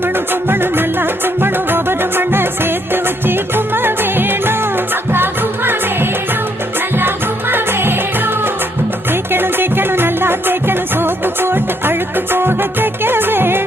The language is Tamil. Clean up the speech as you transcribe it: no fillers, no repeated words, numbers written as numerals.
கும்மணும் கும்மணும் நல்லா கும்மணும் ஒவ்வொரு மண்ணை சேர்த்து வச்சு கும்ம வேணும். தேய்க்கணும் தேய்க்கணும் நல்லா தேய்க்கணும் சோப்பு போட்டு அழுக்கு போக தேய்க்க வேணும்.